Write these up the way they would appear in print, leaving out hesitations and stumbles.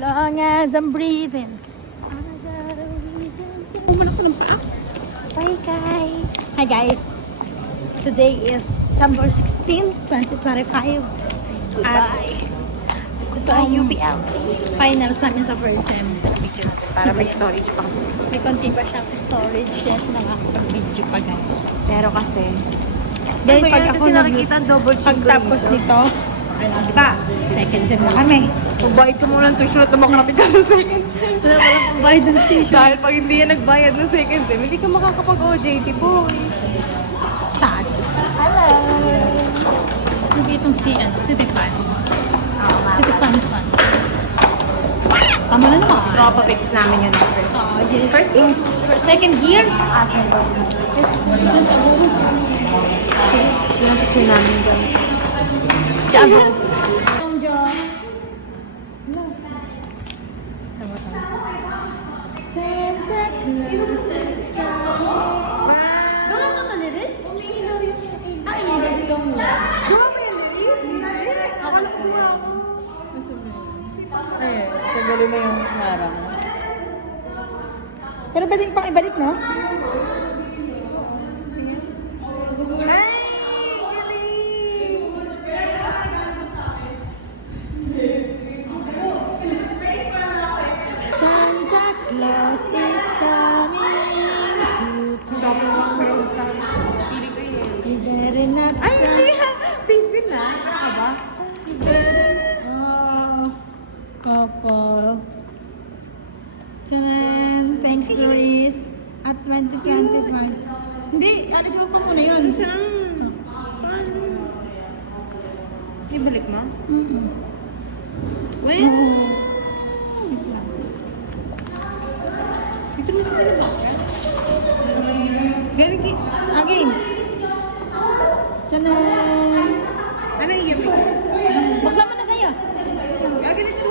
Long as I'm breathing. Bye guys. Hi guys. Today is December 16, 2025. Goodbye. Goodbye UPLC. Finals namin sa first sem. Picture natin para may storage pa kasi. May konti pa siyang storage kaya siya nakakapag-video pa guys. Pero kasi, Dahil pag ako nakikita double check ko pagtapos nito, Kita, second sem na kami. magbayad ka muna ng tuition at makakapit ka sa second sem. Wala walang pambayad ng tuition. Dahil pag hindi yan nagbayad ng second sem, hindi ka makakapag-OJT boy. Sad. Hello. Hindi itong City Fun. City Fun Fun. Tama na naman. Tropa pics namin yun ang first. First year? Second year? Sige, yun ang picture namin guys. Si Abo. Santa Claus is coming. Gawa mo to, Liris? Ay, nilagulong mo. Gawa mo yan, Liris? Akala ko gawa mo. Eh, tagali mo yung harang. Pero pwedeng pang ibalik, no? Santa Claus is coming to town. Pili ko yun. You better not Ay, hindi ha! Pink din na. Talaga ba? Oh, couple. Taran! Thanks, Doris. At 2025. Hindi, alis mo pa muna yun. Saan? Paano? Ibalik mo? Well, ito mo sa ba? Gagi. Again. Taran! Ano yung ibig? Buksan mo na sa'yo. Gagi na siya.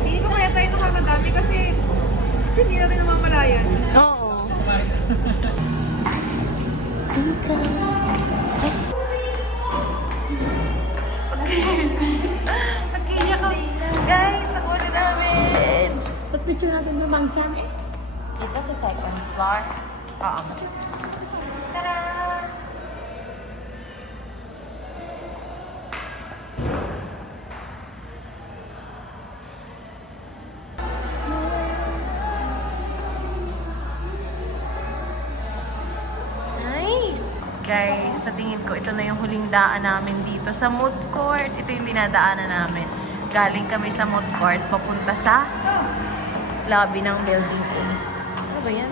Hindi ko kaya tayo nakakadami kasi hindi natin namamalayan. Oo. Guys, nakuha na namin! Ba't picture natin ng bangsam? Dito sa second floor. Oo, mas... Tara! Nice! Guys, sa tingin ko, ito na yung huling daan namin dito sa mood court. Ito yung dinadaanan namin. Galing kami sa mood court, papunta sa lobby ng building A. Ano ba yan?